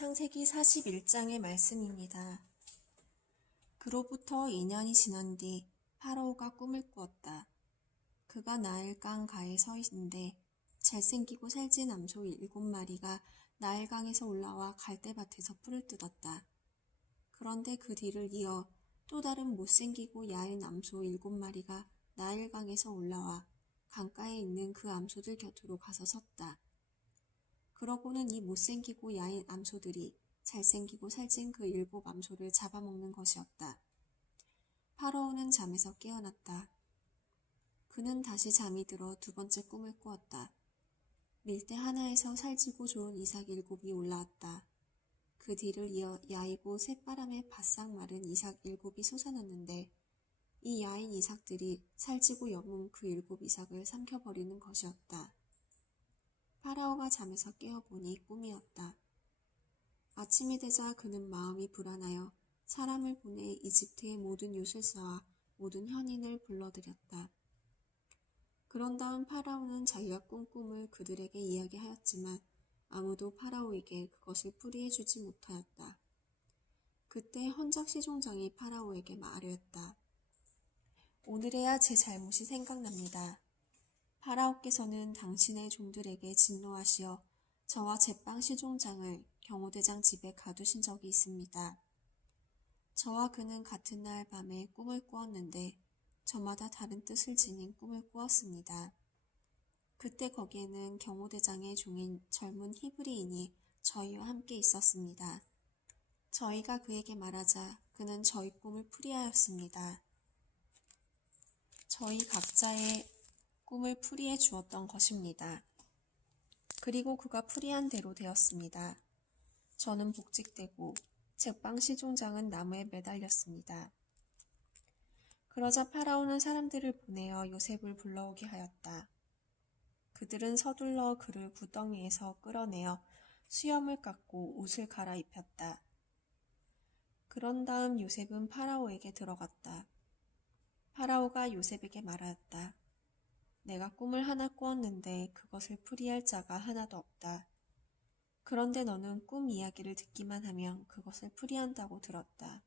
창세기 41장의 말씀입니다. 그로부터 2년이 지난 뒤 파라오가 꿈을 꾸었다. 그가 나일강 가에 서 있는데 잘생기고 살찐 암소 7마리가 나일강에서 올라와 갈대밭에서 풀을 뜯었다. 그런데 그 뒤를 이어 또 다른 못생기고 야인 암소 7마리가 나일강에서 올라와 강가에 있는 그 암소들 곁으로 가서 섰다. 그러고는 이 못생기고 야인 암소들이 잘생기고 살찐 그 7암소를 잡아먹는 것이었다. 파라오는 잠에서 깨어났다. 그는 다시 잠이 들어 두 번째 꿈을 꾸었다. 밀대 하나에서 살찌고 좋은 이삭 7이 올라왔다. 그 뒤를 이어 야이고 새바람에 바싹 마른 이삭 7이 솟아났는데 이 야인 이삭들이 살찌고 여문 그 7이삭을 삼켜버리는 것이었다. 파라오가 잠에서 깨어보니 꿈이었다. 아침이 되자 그는 마음이 불안하여 사람을 보내 이집트의 모든 요술사와 모든 현인을 불러들였다. 그런 다음 파라오는 자기가 꾼 꿈을 그들에게 이야기하였지만 아무도 파라오에게 그것을 풀이해주지 못하였다. 그때 헌작 시종장이 파라오에게 말하였다. 오늘에야 제 잘못이 생각납니다. 파라오께서는 당신의 종들에게 진노하시어 저와 제빵 시종장을 경호대장 집에 가두신 적이 있습니다. 저와 그는 같은 날 밤에 꿈을 꾸었는데 저마다 다른 뜻을 지닌 꿈을 꾸었습니다. 그때 거기에는 경호대장의 종인 젊은 히브리인이 저희와 함께 있었습니다. 저희가 그에게 말하자 그는 저희 꿈을 풀이하였습니다. 저희 각자의 꿈을 풀이해 주었던 것입니다. 그리고 그가 풀이한 대로 되었습니다. 저는 복직되고 제빵 시종장은 나무에 매달렸습니다. 그러자 파라오는 사람들을 보내어 요셉을 불러오게 하였다. 그들은 서둘러 그를 구덩이에서 끌어내어 수염을 깎고 옷을 갈아입혔다. 그런 다음 요셉은 파라오에게 들어갔다. 파라오가 요셉에게 말하였다. 내가 꿈을 하나 꾸었는데 그것을 풀이할 자가 하나도 없다. 그런데 너는 꿈 이야기를 듣기만 하면 그것을 풀이한다고 들었다.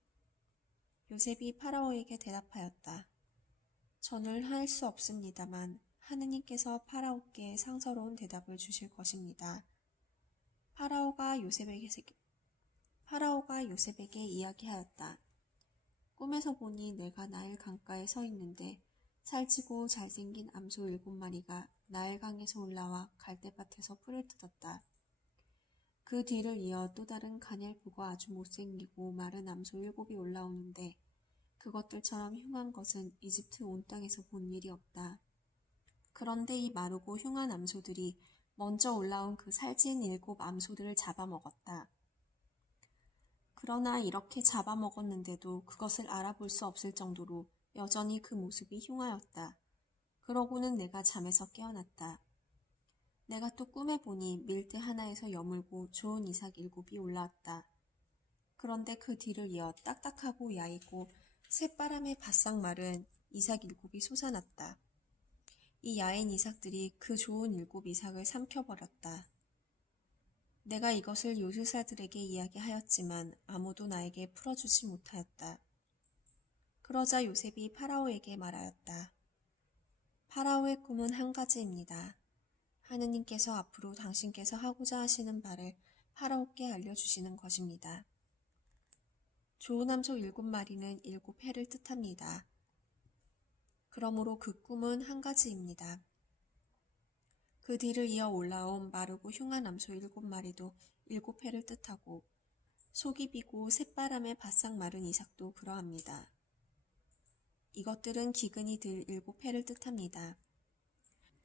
요셉이 파라오에게 대답하였다. 저는 할 수 없습니다만 하느님께서 파라오께 상서로운 대답을 주실 것입니다. 파라오가 요셉에게 이야기하였다. 꿈에서 보니 내가 나일 강가에 서 있는데 살찌고 잘생긴 암소 7마리가 나일강에서 올라와 갈대밭에서 풀을 뜯었다. 그 뒤를 이어 또 다른 가냘프고 아주 못생기고 마른 암소 7이 올라오는데 그것들처럼 흉한 것은 이집트 온 땅에서 본 일이 없다. 그런데 이 마르고 흉한 암소들이 먼저 올라온 그 살찐 7암소들을 잡아먹었다. 그러나 이렇게 잡아먹었는데도 그것을 알아볼 수 없을 정도로 여전히 그 모습이 흉하였다. 그러고는 내가 잠에서 깨어났다. 내가 또 꿈에 보니 밀대 하나에서 여물고 좋은 이삭 7이 올라왔다. 그런데 그 뒤를 이어 딱딱하고 야이고 새바람에 바싹 마른 이삭 7이 솟아났다. 이 야인 이삭들이 그 좋은 7이삭을 삼켜버렸다. 내가 이것을 요술사들에게 이야기하였지만 아무도 나에게 풀어주지 못하였다. 그러자 요셉이 파라오에게 말하였다. 파라오의 꿈은 한 가지입니다. 하느님께서 앞으로 당신께서 하고자 하시는 바를 파라오께 알려주시는 것입니다. 좋은 암소 7마리는 7해를 뜻합니다. 그러므로 그 꿈은 한 가지입니다. 그 뒤를 이어 올라온 마르고 흉한 암소 7마리도 7해를 뜻하고 속이 비고 새바람에 바싹 마른 이삭도 그러합니다. 이것들은 기근이 들 7해를 뜻합니다.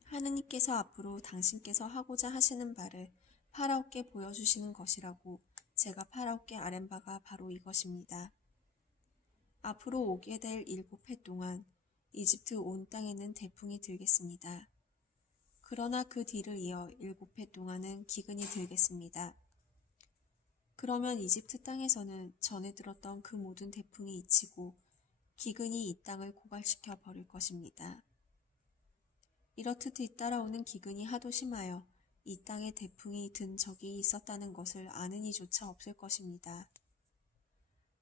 하느님께서 앞으로 당신께서 하고자 하시는 바를 파라오께 보여주시는 것이라고 제가 파라오께 아랜 바가 바로 이것입니다. 앞으로 오게 될 7해 동안 이집트 온 땅에는 태풍이 들겠습니다. 그러나 그 뒤를 이어 7해 동안은 기근이 들겠습니다. 그러면 이집트 땅에서는 전에 들었던 그 모든 태풍이 그치고 기근이 이 땅을 고갈시켜 버릴 것입니다. 이렇듯 뒤따라오는 기근이 하도 심하여 이 땅에 태풍이 든 적이 있었다는 것을 아는 이조차 없을 것입니다.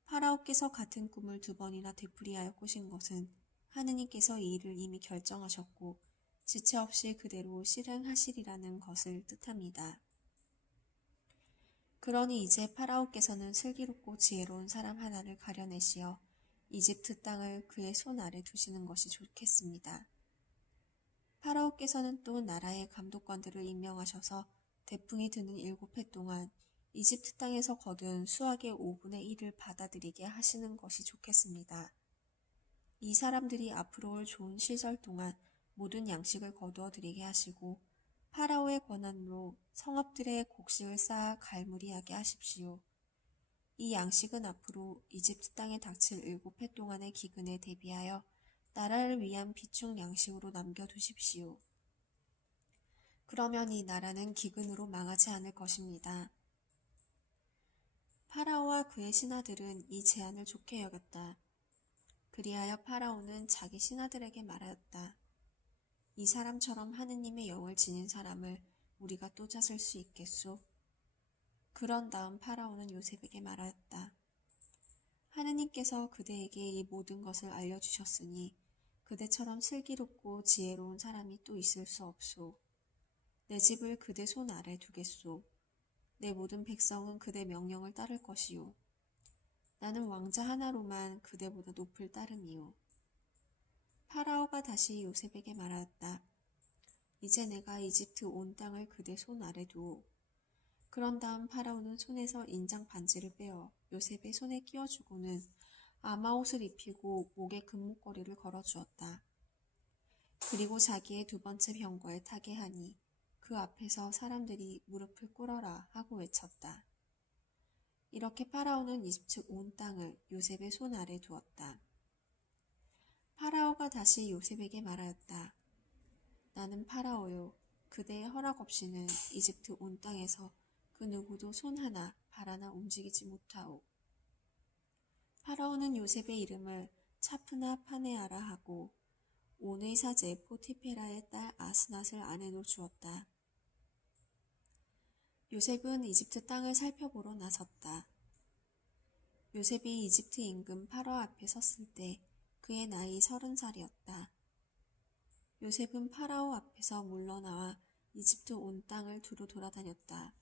파라오께서 같은 꿈을 2번이나 되풀이하여 꾸신 것은 하느님께서 이 일을 이미 결정하셨고 지체 없이 그대로 실행하시리라는 것을 뜻합니다. 그러니 이제 파라오께서는 슬기롭고 지혜로운 사람 하나를 가려내시어 이집트 땅을 그의 손 아래 두시는 것이 좋겠습니다. 파라오께서는 또 나라의 감독관들을 임명하셔서 태풍이 드는 7해 동안 이집트 땅에서 거둔 수확의 5분의 1을 받아들이게 하시는 것이 좋겠습니다. 이 사람들이 앞으로 올 좋은 시절 동안 모든 양식을 거두어 들이게 하시고 파라오의 권한으로 성읍들의 곡식을 쌓아 갈무리하게 하십시오. 이 양식은 앞으로 이집트 땅에 닥칠 7해 동안의 기근에 대비하여 나라를 위한 비축 양식으로 남겨두십시오. 그러면 이 나라는 기근으로 망하지 않을 것입니다. 파라오와 그의 신하들은 이 제안을 좋게 여겼다. 그리하여 파라오는 자기 신하들에게 말하였다. 이 사람처럼 하느님의 영을 지닌 사람을 우리가 또 찾을 수 있겠소? 그런 다음 파라오는 요셉에게 말하였다. 하느님께서 그대에게 이 모든 것을 알려주셨으니 그대처럼 슬기롭고 지혜로운 사람이 또 있을 수 없소. 내 집을 그대 손 아래 두겠소. 내 모든 백성은 그대 명령을 따를 것이요. 나는 왕자 하나로만 그대보다 높을 따름이요. 파라오가 다시 요셉에게 말하였다. 이제 내가 이집트 온 땅을 그대 손 아래 두오. 그런 다음 파라오는 손에서 인장 반지를 빼어 요셉의 손에 끼워주고는 아마옷을 입히고 목에 금목걸이를 걸어주었다. 그리고 자기의 2번째 병거에 타게 하니 그 앞에서 사람들이 무릎을 꿇어라 하고 외쳤다. 이렇게 파라오는 이집트 온 땅을 요셉의 손 아래 두었다. 파라오가 다시 요셉에게 말하였다. 나는 파라오요. 그대의 허락 없이는 이집트 온 땅에서 그 누구도 손 하나 발 하나 움직이지 못하오. 파라오는 요셉의 이름을 차프나 파네아라 하고 온의 사제 포티페라의 딸 아스낫을 아내로 주었다. 요셉은 이집트 땅을 살펴보러 나섰다. 요셉이 이집트 임금 파라오 앞에 섰을 때 그의 나이 30살이었다. 요셉은 파라오 앞에서 물러나와 이집트 온 땅을 두루 돌아다녔다.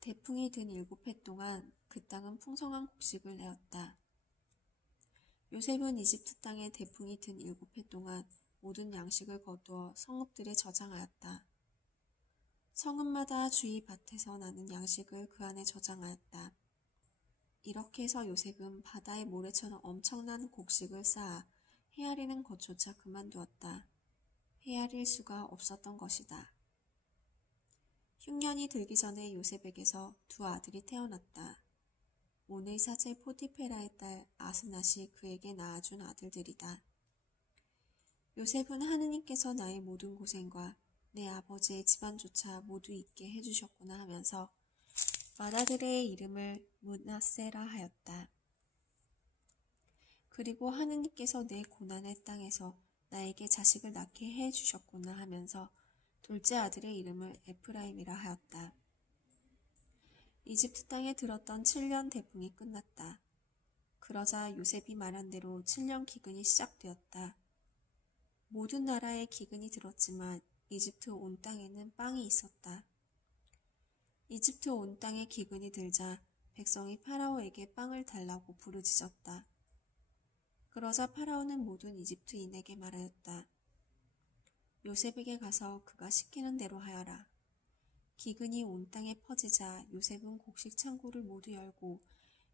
태풍이 든 7해 동안 그 땅은 풍성한 곡식을 내었다. 요셉은 이집트 땅에 태풍이 든 7해 동안 모든 양식을 거두어 성읍들에 저장하였다. 성읍마다 주위 밭에서 나는 양식을 그 안에 저장하였다. 이렇게 해서 요셉은 바다의 모래처럼 엄청난 곡식을 쌓아 헤아리는 것조차 그만두었다. 헤아릴 수가 없었던 것이다. 흉년이 들기 전에 요셉에게서 2 아들이 태어났다. 온의 사제 포티페라의 딸 아스낫이 그에게 낳아준 아들들이다. 요셉은 하느님께서 나의 모든 고생과 내 아버지의 집안조차 모두 잊게 해주셨구나 하면서 맏아들의 이름을 므낫세라 하였다. 그리고 하느님께서 내 고난의 땅에서 나에게 자식을 낳게 해주셨구나 하면서 둘째 아들의 이름을 에프라임이라 하였다. 이집트 땅에 들었던 7년 태풍이 끝났다. 그러자 요셉이 말한 대로 7년 기근이 시작되었다. 모든 나라에 기근이 들었지만 이집트 온 땅에는 빵이 있었다. 이집트 온 땅에 기근이 들자 백성이 파라오에게 빵을 달라고 부르짖었다. 그러자 파라오는 모든 이집트인에게 말하였다. 요셉에게 가서 그가 시키는 대로 하여라. 기근이 온 땅에 퍼지자 요셉은 곡식 창고를 모두 열고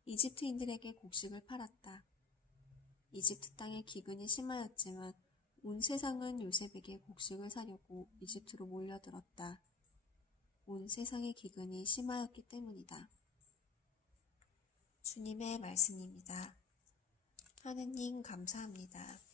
이집트인들에게 곡식을 팔았다. 이집트 땅에 기근이 심하였지만 온 세상은 요셉에게 곡식을 사려고 이집트로 몰려들었다. 온 세상의 기근이 심하였기 때문이다. 주님의 말씀입니다. 하느님 감사합니다.